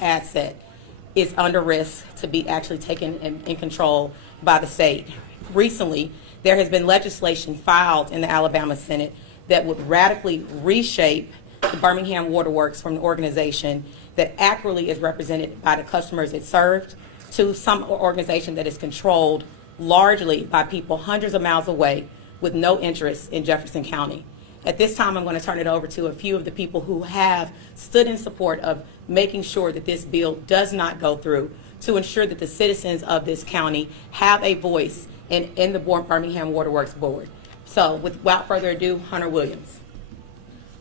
asset is under risk to be actually taken in control by the state. Recently, there has been legislation filed in the Alabama Senate that would radically reshape the Birmingham Water Works from an organization that accurately is represented by the customers it served to some organization that is controlled largely by people hundreds of miles away with no interest in Jefferson County. At this time, I'm going to turn it over to a few of the people who have stood in support of making sure that this bill does not go through, to ensure that the citizens of this county have a voice in the Birmingham Water Works Board. So without further ado, Hunter Williams.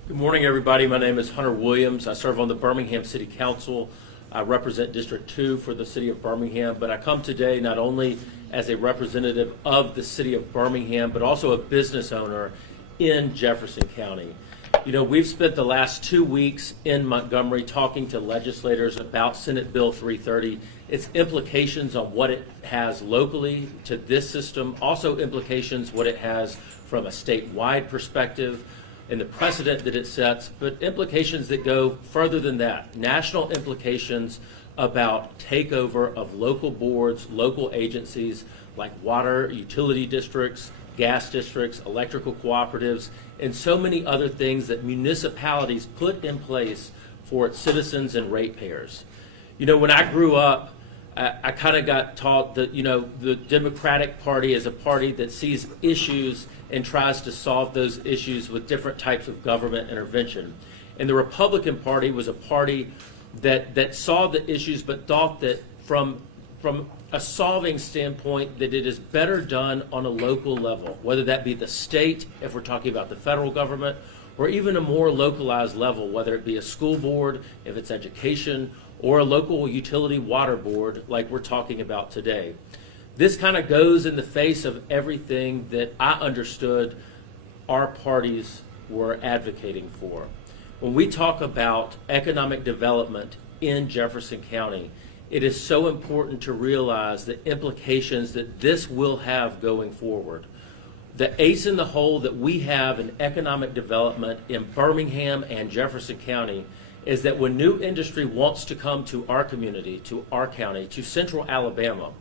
Good morning, everybody. My name is Hunter Williams. I serve on the Birmingham City Council. I represent District 2 for the City of Birmingham, but I come today not only as a representative of the City of Birmingham, but also a business owner in Jefferson County. You know, we've spent the last 2 weeks in Montgomery talking to legislators about Senate Bill 330, its implications on what it has locally to this system, also implications what it has from a statewide perspective and the precedent that it sets, but implications that go further than that, national implications about takeover of local boards, local agencies like water, utility districts, gas districts, electrical cooperatives, and so many other things that municipalities put in place for its citizens and ratepayers. You know, when I grew up, I kind of got taught that, you know, the Democratic Party is a party that sees issues and tries to solve those issues with different types of government intervention. And the Republican Party was a party that saw the issues but thought that from a solving standpoint that it is better done on a local level, whether that be the state, if we're talking about the federal government, or even a more localized level, whether it be a school board, if it's education, or a local utility water board like we're talking about today. This kind of goes in the face of everything that I understood our parties were advocating for. When we talk about economic development in Jefferson County, it is so important to realize the implications that this will have going forward. The ace in the hole that we have in economic development in Birmingham and Jefferson County is that when new industry wants to come to our community, to our county, to central Alabama,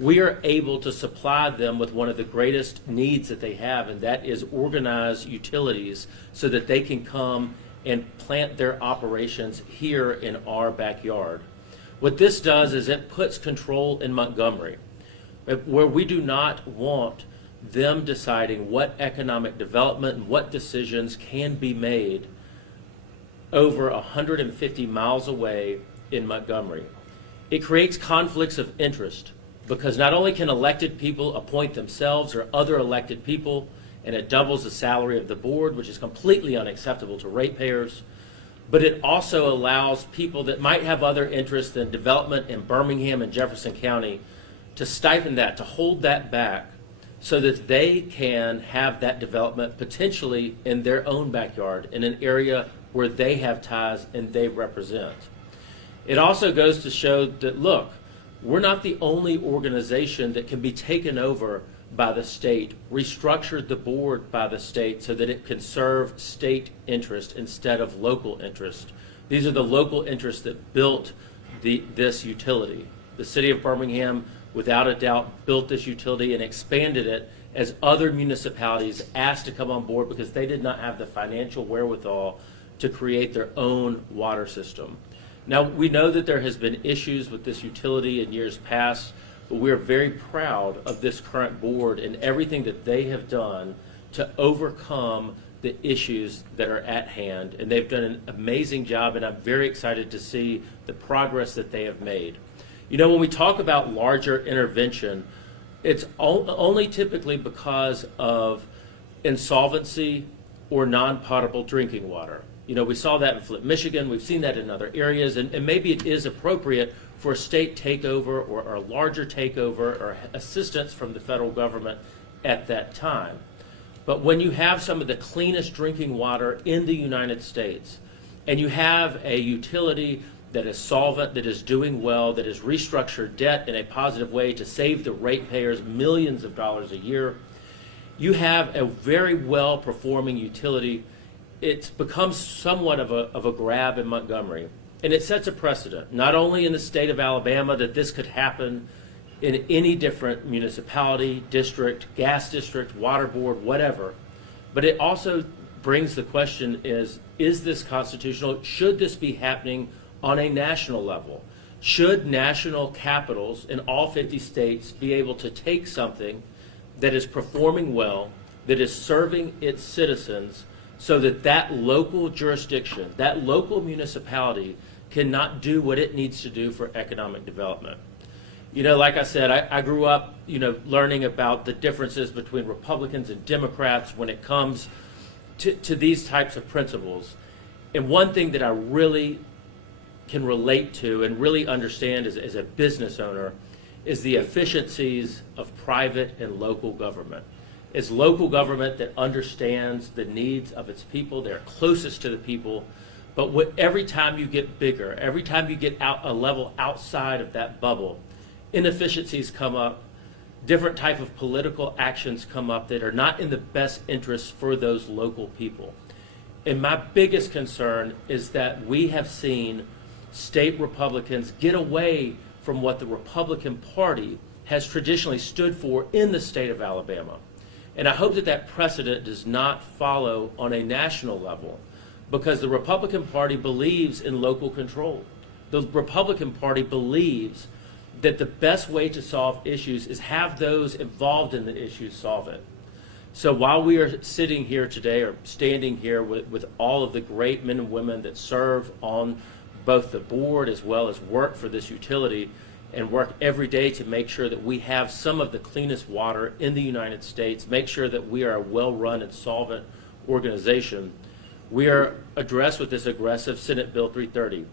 we are able to supply them with one of the greatest needs that they have, and that is organized utilities so that they can come and plant their operations here in our backyard. What this does is it puts control in Montgomery, where we do not want them deciding what economic development and what decisions can be made over 150 miles away in Montgomery. It creates conflicts of interest because not only can elected people appoint themselves or other elected people, and it doubles the salary of the board, which is completely unacceptable to ratepayers, but it also allows people that might have other interests in development in Birmingham and Jefferson County to stipend that, to hold that back so that they can have that development potentially in their own backyard in an area where they have ties and they represent. It also goes to show that, look, we're not the only organization that can be taken over by the state, restructured the board by the state so that it can serve state interest instead of local interest. These are the local interests that built this utility. The city of Birmingham, without a doubt, built this utility and expanded it as other municipalities asked to come on board because they did not have the financial wherewithal to create their own water system. Now, we know that there has been issues with this utility in years past, but we are very proud of this current board and everything that they have done to overcome the issues that are at hand. And they've done an amazing job, and I'm very excited to see the progress that they have made. You know, when we talk about larger intervention, it's only typically because of insolvency or non-potable drinking water. You know, we saw that in Flint, Michigan. We've seen that in other areas, and maybe it is appropriate for a state takeover or a larger takeover or assistance from the federal government at that time. But when you have some of the cleanest drinking water in the United States, and you have a utility that is solvent, that is doing well, that has restructured debt in a positive way to save the ratepayers millions of dollars a year, you have a very well-performing utility. It's become somewhat of a grab in Montgomery. And it sets a precedent, not only in the state of Alabama, that this could happen in any different municipality, district, gas district, water board, whatever, but it also brings the question is this constitutional? Should this be happening on a national level? Should national capitals in all 50 states be able to take something that is performing well, that is serving its citizens, so that that local jurisdiction, that local municipality cannot do what it needs to do for economic development? You know, like I said, I grew up, learning about the differences between Republicans and Democrats when it comes to these types of principles. And one thing that I really can relate to and really understand as a business owner is the efficiencies of private and local government. It's local government that understands the needs of its people. They're closest to the people. But every time you get bigger, every time you get out a level outside of that bubble, inefficiencies come up, different type of political actions come up that are not in the best interest for those local people. And my biggest concern is that we have seen state Republicans get away from what the Republican Party has traditionally stood for in the state of Alabama. And I hope that that precedent does not follow on a national level, because the Republican Party believes in local control. The Republican Party believes that the best way to solve issues is have those involved in the issues solve it. So while we are sitting here today, or standing here with all of the great men and women that serve on both the board as well as work for this utility and work every day to make sure that we have some of the cleanest water in the United States, make sure that we are a well-run and solvent organization, we are addressed with this aggressive Senate Bill 330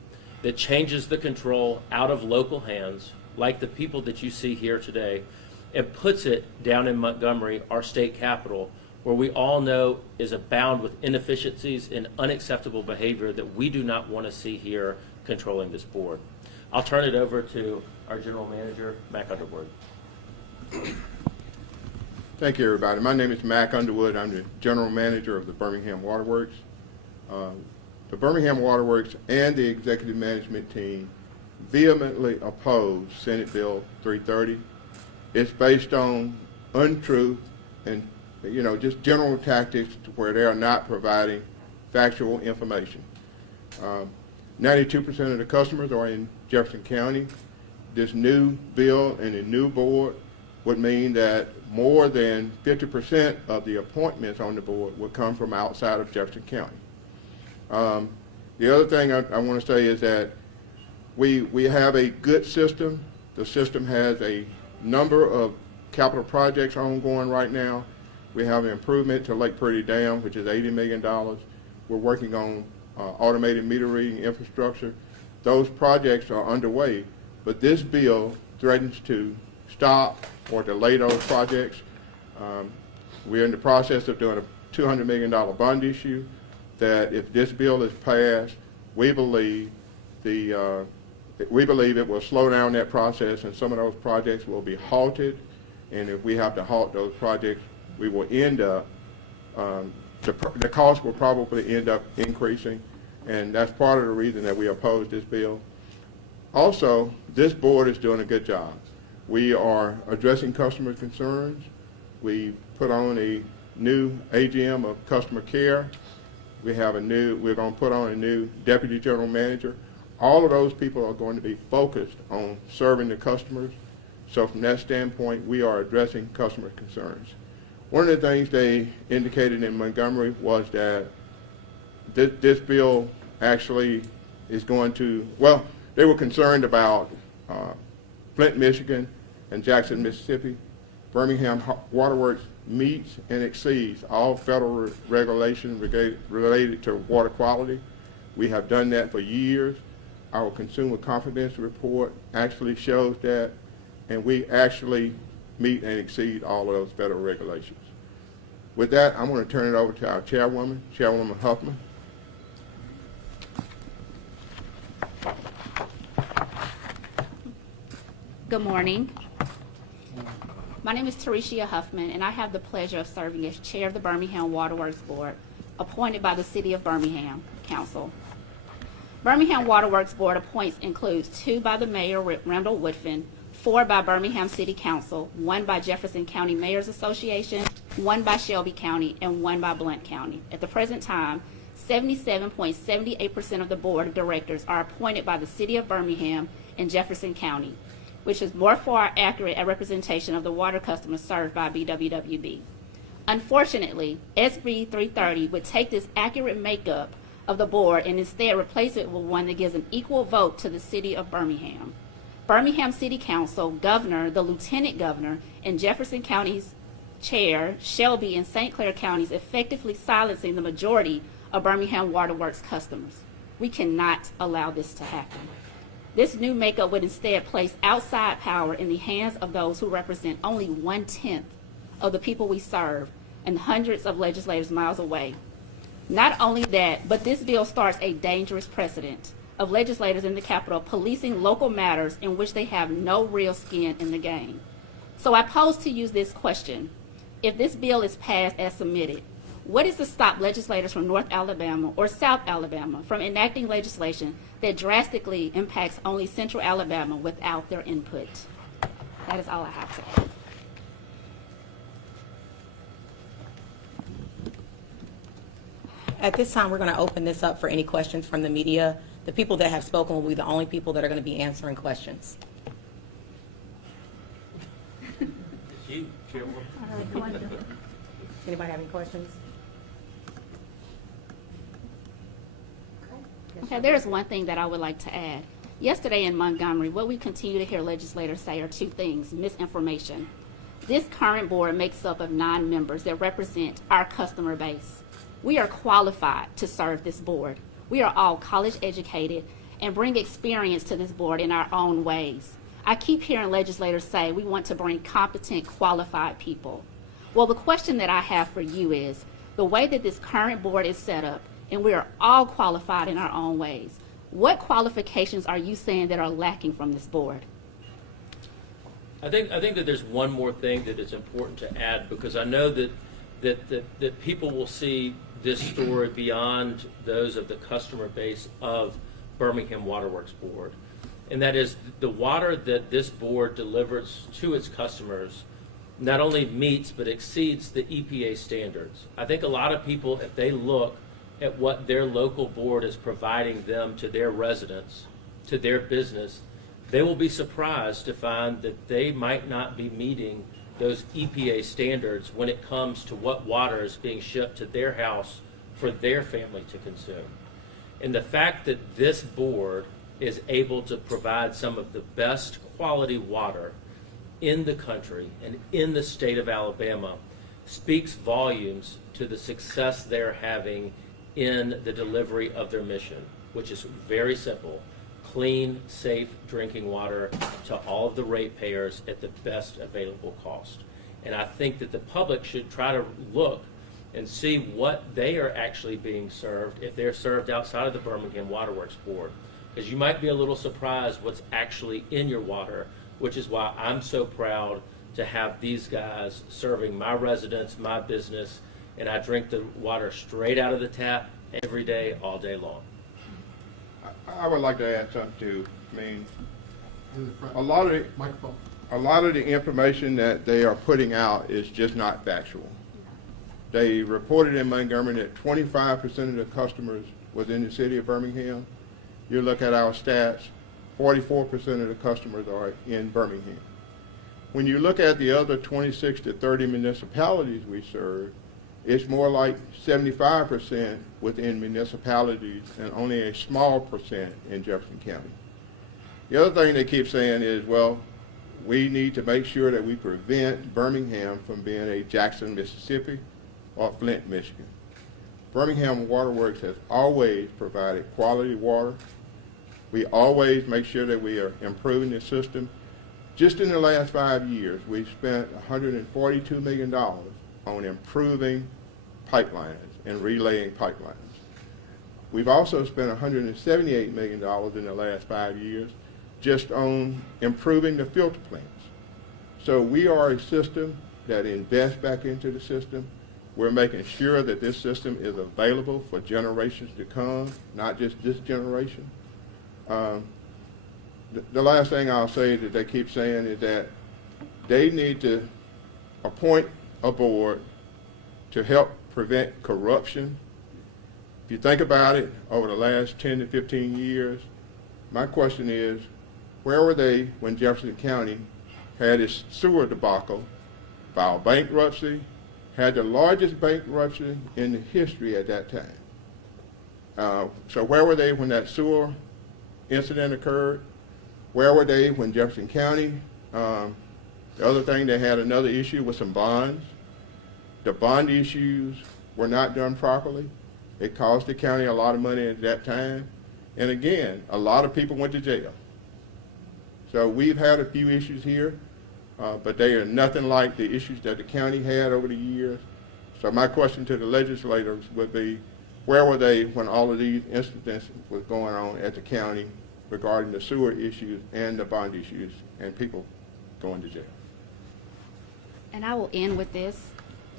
that changes the control out of local hands, like the people that you see here today, and puts it down in Montgomery, our state capital, where we all know is abound with inefficiencies and unacceptable behavior that we do not want to see here controlling this board. I'll turn it over to our general manager, Mac Underwood. Thank you, everybody. My name is Mac Underwood. I'm the general manager of the Birmingham Water Works. The Birmingham Water Works and the executive management team vehemently oppose Senate Bill 330. It's based on untruth and just general tactics where they are not providing factual information. 92% of the customers are in Jefferson County. This new bill and the new board would mean that more than 50% of the appointments on the board would come from outside of Jefferson County. The other thing I want to say is that we have a good system. The system has a number of capital projects ongoing right now. We have an improvement to Lake Pretty Dam, which is $80 million. We're working on automated meter reading infrastructure. Those projects are underway, but this bill threatens to stop or delay those projects. We're in the process of doing a $200 million bond issue that if this bill is passed, we believe it will slow down that process, and some of those projects will be halted. And if we have to halt those projects, we will end up, the cost will probably end up increasing, and that's part of the reason that we oppose this bill. Also, this board is doing a good job. We are addressing customer concerns. We put on a new AGM of customer care. We're going to put on a new deputy general manager. All of those people are going to be focused on serving the customers. So from that standpoint, we are addressing customer concerns. One of the things they indicated in Montgomery was that this bill actually is going to, well, they were concerned about Flint, Michigan, and Jackson, Mississippi. Birmingham Water Works meets and exceeds all federal regulation related to water quality. We have done that for years. Our consumer confidence report actually shows that, and we actually meet and exceed all of those federal regulations. With that, I'm going to turn it over to our chairwoman, Chairwoman Huffman. Good morning. My name is Teresia Huffman, and I have the pleasure of serving as chair of the Birmingham Water Works Board, appointed by the City of Birmingham Council. Birmingham Water Works Board appoints includes 2 by the Mayor, Randall Woodfin, 4 by Birmingham City Council, 1 by Jefferson County Mayors Association, 1 by Shelby County, and 1 by Blount County. At the present time, 77.78% of the Board of Directors are appointed by the City of Birmingham and Jefferson County, which is more far accurate a representation of the water customers served by BWWB. Unfortunately, SB 330 would take this accurate makeup of the board and instead replace it with one that gives an equal vote to the City of Birmingham. Birmingham City Council, Governor, the Lieutenant Governor, and Jefferson County's Chair, Shelby, and St. Clair counties effectively silencing the majority of Birmingham Water Works customers. We cannot allow this to happen. This new makeup would instead place outside power in the hands of those who represent only 1/10 of the people we serve and hundreds of legislators miles away. Not only that, but this bill starts a dangerous precedent of legislators in the Capitol policing local matters in which they have no real skin in the game. So I pose to you this question. If this bill is passed as submitted, what is to stop legislators from North Alabama or South Alabama from enacting legislation that drastically impacts only Central Alabama without their input? That is all I have to add. At this time, we're going to open this up for any questions from the media. The people that have spoken will be the only people that are going to be answering questions. You, Chairman. Anybody have any questions? Okay, there is one thing that I would like to add. Yesterday in Montgomery, what we continue to hear legislators say are 2 things: misinformation. This current board makes up of 9 members that represent our customer base. We are qualified to serve this board. We are all college educated and bring experience to this board in our own ways. I keep hearing legislators say we want to bring competent, qualified people. Well, the question that I have for you is, the way that this current board is set up, and we are all qualified in our own ways, what qualifications are you saying that are lacking from this board? I think that there's one more thing that is important to add, because I know that people will see this story beyond those of the customer base of Birmingham Water Works Board. And that is, the water that this board delivers to its customers not only meets but exceeds the EPA standards. I think a lot of people, if they look at what their local board is providing them to their residents, to their business, they will be surprised to find that they might not be meeting those EPA standards when it comes to what water is being shipped to their house for their family to consume. And the fact that this board is able to provide some of the best quality water in the country and in the state of Alabama speaks volumes to the success they're having in the delivery of their mission, which is very simple: clean, safe drinking water to all of the ratepayers at the best available cost. And I think that the public should try to look and see what they are actually being served if they're served outside of the Birmingham Water Works Board. Because you might be a little surprised what's actually in your water, which is why I'm so proud to have these guys serving my residents, my business, and I drink the water straight out of the tap every day, all day long. I would like to add something too. I mean, In the front. a lot of Microphone. the information that they are putting out is just not factual. They reported in Montgomery that 25% of the customers was in the city of Birmingham. You look at our stats, 44% of the customers are in Birmingham. When you look at the other 26 to 30 municipalities we serve, it's more like 75% within municipalities and only a small percent in Jefferson County. The other thing they keep saying is, well, we need to make sure that we prevent Birmingham from being a Jackson, Mississippi or Flint, Michigan. Birmingham Water Works has always provided quality water. We always make sure that we are improving the system. Just in the last 5 years, we've spent $142 million on improving pipelines and relaying pipelines. We've also spent $178 million in the last 5 years just on improving the filter plants. So we are a system that invests back into the system. We're making sure that this system is available for generations to come, not just this generation. The last thing I'll say that they keep saying is that they need to appoint a board to help prevent corruption. If you think about it, over the last 10 to 15 years, my question is, where were they when Jefferson County had its sewer debacle, filed bankruptcy, had the largest bankruptcy in the history at that time? So where were they when that sewer incident occurred? Where were they when Jefferson County, the other thing, they had another issue with some bonds. The bond issues were not done properly. It cost the county a lot of money at that time. And again, a lot of people went to jail. So we've had a few issues here, but they are nothing like the issues that the county had over the years. So my question to the legislators would be, where were they when all of these incidents was going on at the county regarding the sewer issues and the bond issues and people going to jail? And I will end with this.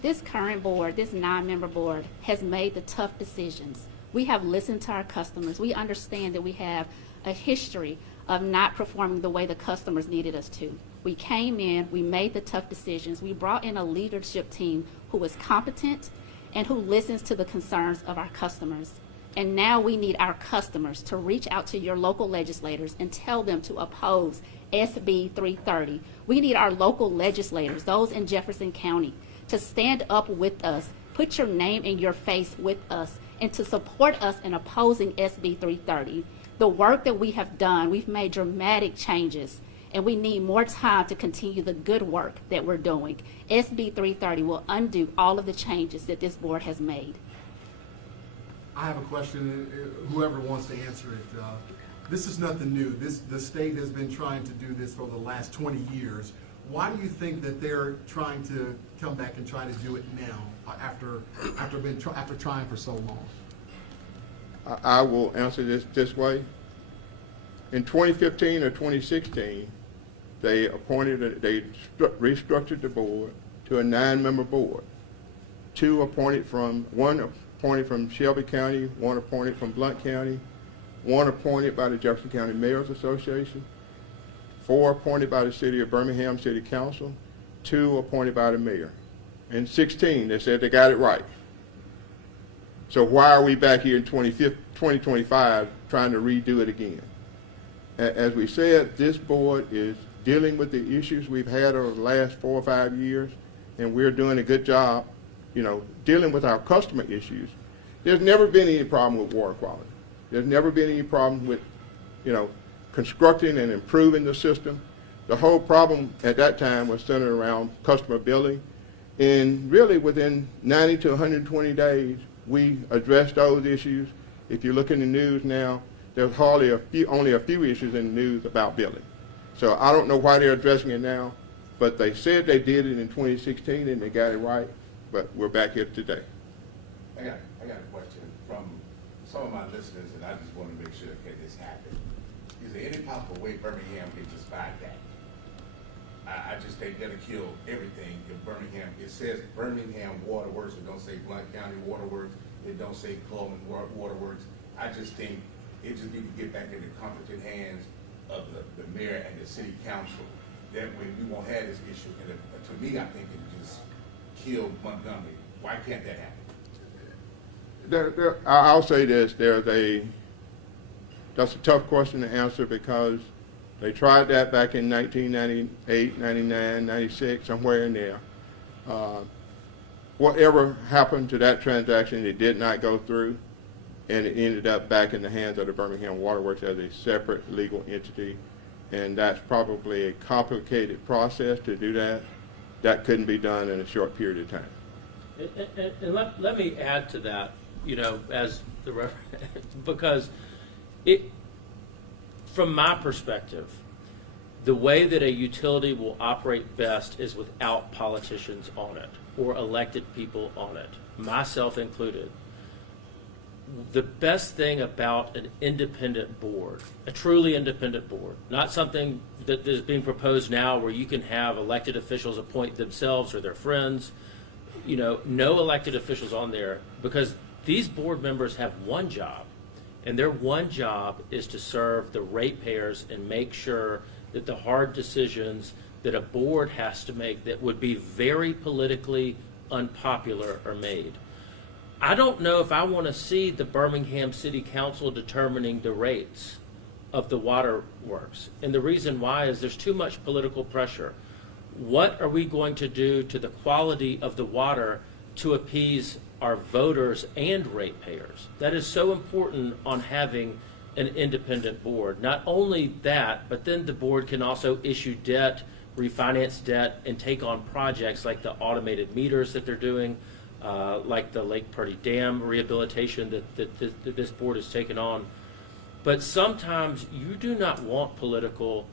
This current board, this 9-member board, has made the tough decisions. We have listened to our customers. We understand that we have a history of not performing the way the customers needed us to. We came in, we made the tough decisions. We brought in a leadership team who was competent and who listens to the concerns of our customers. And now we need our customers to reach out to your local legislators and tell them to oppose SB 330. We need our local legislators, those in Jefferson County, to stand up with us, put your name and your face with us, and to support us in opposing SB 330. The work that we have done, we've made dramatic changes, and we need more time to continue the good work that we're doing. SB 330 will undo all of the changes that this board has made. I have a question, whoever wants to answer it. This is nothing new. The state has been trying to do this for the last 20 years. Why do you think that they're trying to come back and try to do it now, after trying for so long? I will answer this way. In 2015 or 2016, they restructured the board to a 9-member board. One appointed from Shelby County, one appointed from Blount County, one appointed by the Jefferson County Mayors Association, 4 appointed by the City of Birmingham City Council, 2 appointed by the mayor. In 16, they said they got it right. So why are we back here in 2025 trying to redo it again? As we said, this board is dealing with the issues we've had over the last 4 or 5 years, and we're doing a good job, dealing with our customer issues. There's never been any problem with water quality. There's never been any problem with, constructing and improving the system. The whole problem at that time was centered around customer billing, and really within 90 to 120 days, we addressed those issues. If you look in the news now, there's only a few issues in the news about billing. So I don't know why they're addressing it now, but they said they did it in 2016 and they got it right, but we're back here today. I got a question from some of my listeners, and I just want to make sure that this happened. Is there any possible way Birmingham can just buy that? I just think that'll kill everything in Birmingham. It says Birmingham Water Works. It don't say Blount County Water Works. It don't say Coleman Water Works. I just think it just need to get back in the competent hands of the mayor and the city council. That way we won't have this issue. And to me, I think it just killed Montgomery. Why can't that happen? I'll say this, that's a tough question to answer because they tried that back in 1998, 99, 96, somewhere in there. Whatever happened to that transaction, it did not go through, and it ended up back in the hands of the Birmingham Water Works as a separate legal entity, and that's probably a complicated process to do that. That couldn't be done in a short period of time. And let me add to that, as the because from my perspective, the way that a utility will operate best is without politicians on it or elected people on it, myself included. The best thing about an independent board, a truly independent board, not something that is being proposed now where you can have elected officials appoint themselves or their friends, no elected officials on there, because these board members have one job, and their one job is to serve the ratepayers and make sure that the hard decisions that a board has to make that would be very politically unpopular are made. I don't know if I want to see the Birmingham City Council determining the rates of the water works. And the reason why is there's too much political pressure. What are we going to do to the quality of the water to appease our voters and ratepayers? That is so important on having an independent board. Not only that, but then the board can also issue debt, refinance debt, and take on projects like the automated meters that they're doing, like the Lake Purdy Dam rehabilitation that this board has taken on. But sometimes you do not want political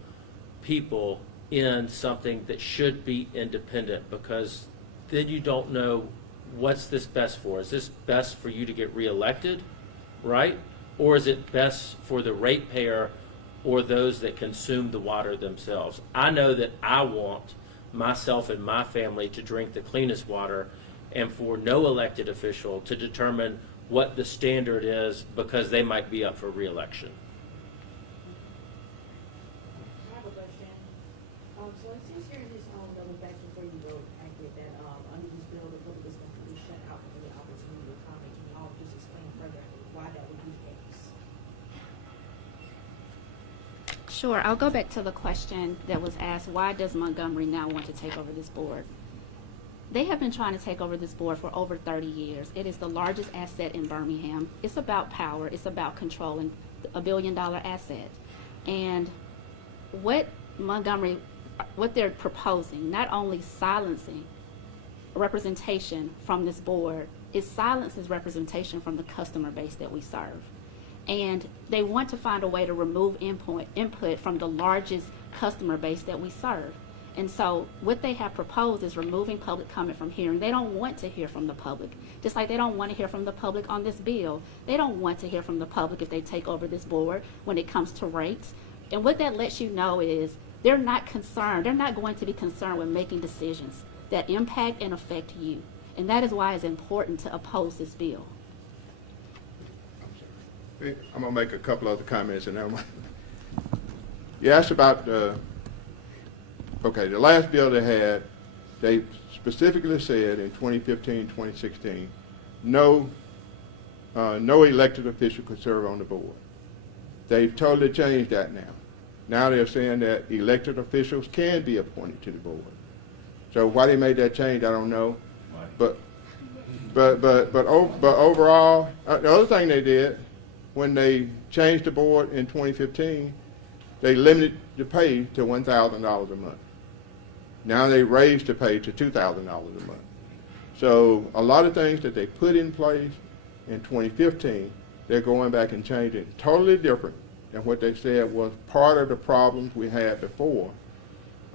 people in something that should be independent, because then you don't know what's this best for. Is this best for you to get reelected, right? Or is it best for the ratepayer or those that consume the water themselves? I know that I want myself and my family to drink the cleanest water, and for no elected official to determine what the standard is because they might be up for reelection. I have a question. So it says here in this double back before you vote, I get that under this bill, the public is going to be shut out from the opportunity to comment. Can y'all just explain further why that would be the case? Sure, I'll go back to the question that was asked, why does Montgomery now want to take over this board? They have been trying to take over this board for over 30 years. It is the largest asset in Birmingham. It's about power. It's about controlling a $1 billion asset. And what they're proposing, not only silencing representation from this board, it silences representation from the customer base that we serve. And they want to find a way to remove input from the largest customer base that we serve. And so what they have proposed is removing public comment from hearing. They don't want to hear from the public, just like they don't want to hear from the public on this bill. They don't want to hear from the public if they take over this board when it comes to rates. And what that lets you know is they're not concerned. They're not going to be concerned with making decisions that impact and affect you. And that is why it's important to oppose this bill. I'm going to make a couple other comments, and then you asked about okay, the last bill they had, they specifically said in 2015, 2016, no elected official could serve on the board. They've totally changed that now. Now they're saying that elected officials can be appointed to the board. So why they made that change, I don't know. But overall, the other thing they did when they changed the board in 2015, they limited the pay to $1,000 a month. Now they raised the pay to $2,000 a month. So a lot of things that they put in place in 2015, they're going back and changing. Totally different than what they said was part of the problems we had before.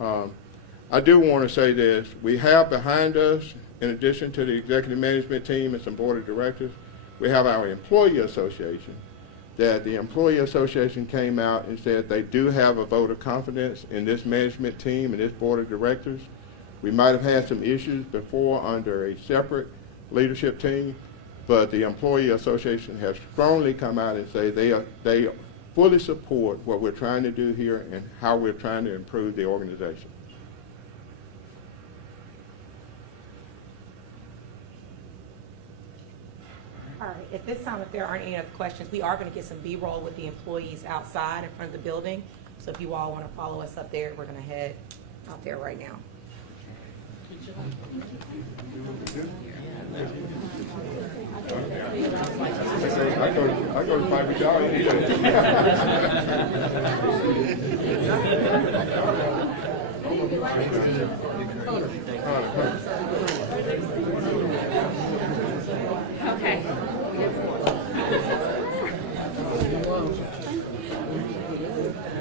I do want to say this. We have behind us, in addition to the executive management team and some board of directors, we have our employee association. That the employee association came out and said they do have a vote of confidence in this management team and this board of directors. We might have had some issues before under a separate leadership team, but the employee association has strongly come out and say they fully support what we're trying to do here and how we're trying to improve the organization. All right, at this time, if there aren't any other questions, we are going to get some B-roll with the employees outside in front of the building. So if you all want to follow us up there, we're going to head out there right now. I go to private y'all anytime.